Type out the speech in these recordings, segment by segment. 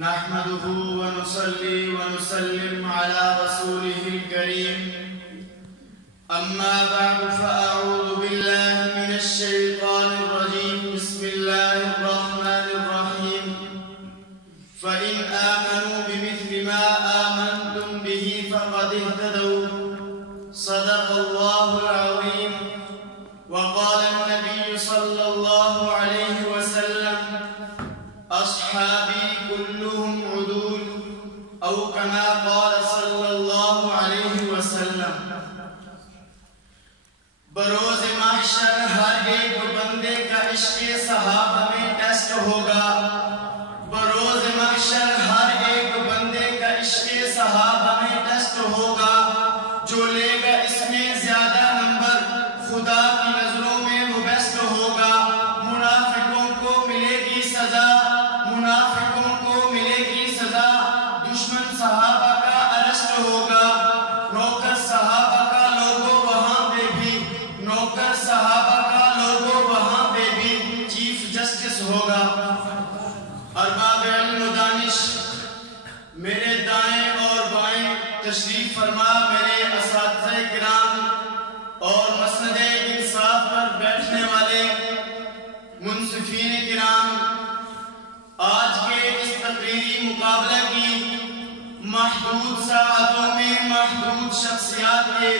نحمده ونصلي ونسلم على رسوله الكريم أما بعد فأعوذ بالله من الشيطان الرجيم بسم الله الرحمن الرحيم فإن آمنوا بمثل ما آمنتم به فقد اهتدوا صدق الله العظيم. وقال النبي صلى الله عليه وسلم أصحابي كلهم عدول أو كما قال صلی اللہ علیہ وسلم. بروز محشر ہر ایک بندے کا عشق صحابہ میں ٹیسٹ ہوگا. بروز محشر ہر ایک بندے کا عشق صحابہ میں ٹیسٹ ہوگا. جو لے گا اس میں زیادہ نمبر خدا کی نظروں میں وہ بیسٹ ہوگا. منافقوں کو ملے گی سزا، منافقوں کو ملے گی سزا. دشمن صحابہ کا ارسٹ ہوگا. نوکر صحابہ کا لوگو وہاں پہ بھی، نوکر صحابہ کا لوگو وہاں پہ بھی چیف جسٹس ہوگا. ارباب علم و دانش میرے دائیں اور بائیں تشریف فرما، میرے اساتذہ کرام اور مسند انصاف پر بیٹھنے والے منصفین کرام، آج کے اس تقریری مقابلہ کی محدود ساعتوں میں محدود شخصیات کے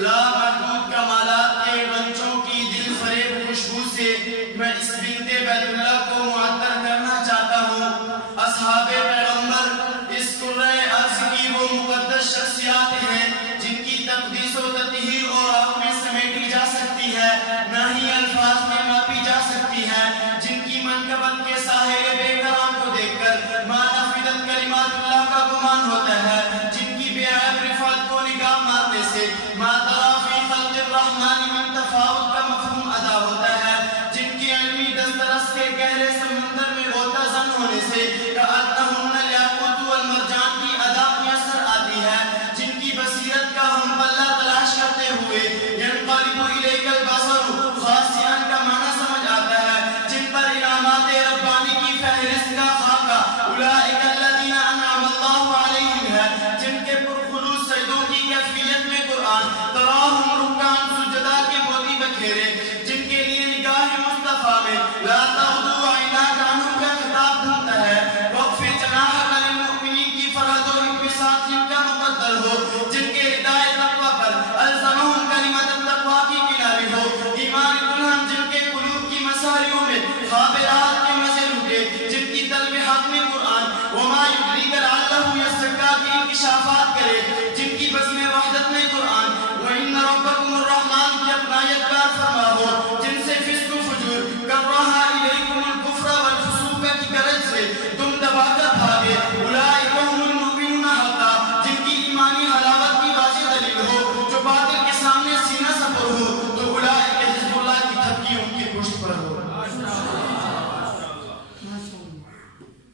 لامحدود کمالات کے غنچوں کی دل فریب خوشبو سے میں اس بنت بیت اللہ کو معطر کرنا چاہتا ہوں. اصحاب پیغمبر اس قرۂ ارض کی وہ مقدس شخصیات ہیں جن کی تقدیس و تطہیر اور آپ میں سمیٹی جا سکتی ہے، نہ ہی الفاظ میں ماپی جا سکتی ہے. جن کی منقبت کے ساحل بے کرام کو دیکھ کر ما نفدت کلمات اللہ کا گمان ہوتا ہے. جن کی بے عیب رفعت کو نگاہ مارنے سے ما تری فی خلق الرحمن من تفاوت کا مفہوم ادا ہوتا ہے. جن کی علمی دسترس کے گہرے سمندر میں غوطہ زن ہونے سے کأنہن الیاقوت والمرجان کی ادا میسر آتی ہے. جن کی بصیرت کا ہم پلہ تلاش کرتے ہوئے ینقلب الیک البصر خاسئا کا معنی سمجھ آتا ہے. جن پر انعامات ربانی کی فہرست کا خاکہ اولئک الذین انعم اللہ علیہم ہے. جن کے پرخلوص سجدوں کی کیفیت میں قرآن تراہم رکعاً سجدہ کے موتی بکھیرے. جن کے لیے نگاہ مصطفیٰ میں لا تغدو عیناک عنہم کا خطاب دھمتا ہے. وقف جناحک للمؤمنین کی فرحت و انبساط جن کا مقدر ہو. جن کے ردائے تقوی پر الزمہم کلمت التقوی کی کناری ہو. ایمان دلہن جن کے قلوب کی مساریوں میں خواب راحت کے مزے لوٹے. جن کی طلب حق میں قرآن وما یدریک لعلہ یزکیٰ کی انکشافات کرے. جن کی بزم وحدت میں قرآن وَإِنَّ رَبَّكُمُ الرَّحْمَنُ کی اپنا یدگار فرما ہو. جن سے فسق و فجور کرہا الیکم الکفر والفسوق کی غرض سے تم دبا کر بھاگے. اولئک هم المؤمنون حقا. جن کی ایمانی حلاوت کی واضح دلیل ہو. جو باطل کے سامنے سینہ سپر ہو تو اولئک حزب اللہ کی تھپکی ان کی پشت پر ہو.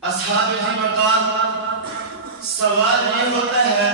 اصحاب ذی وقار، سوال یہ ہوتا ہے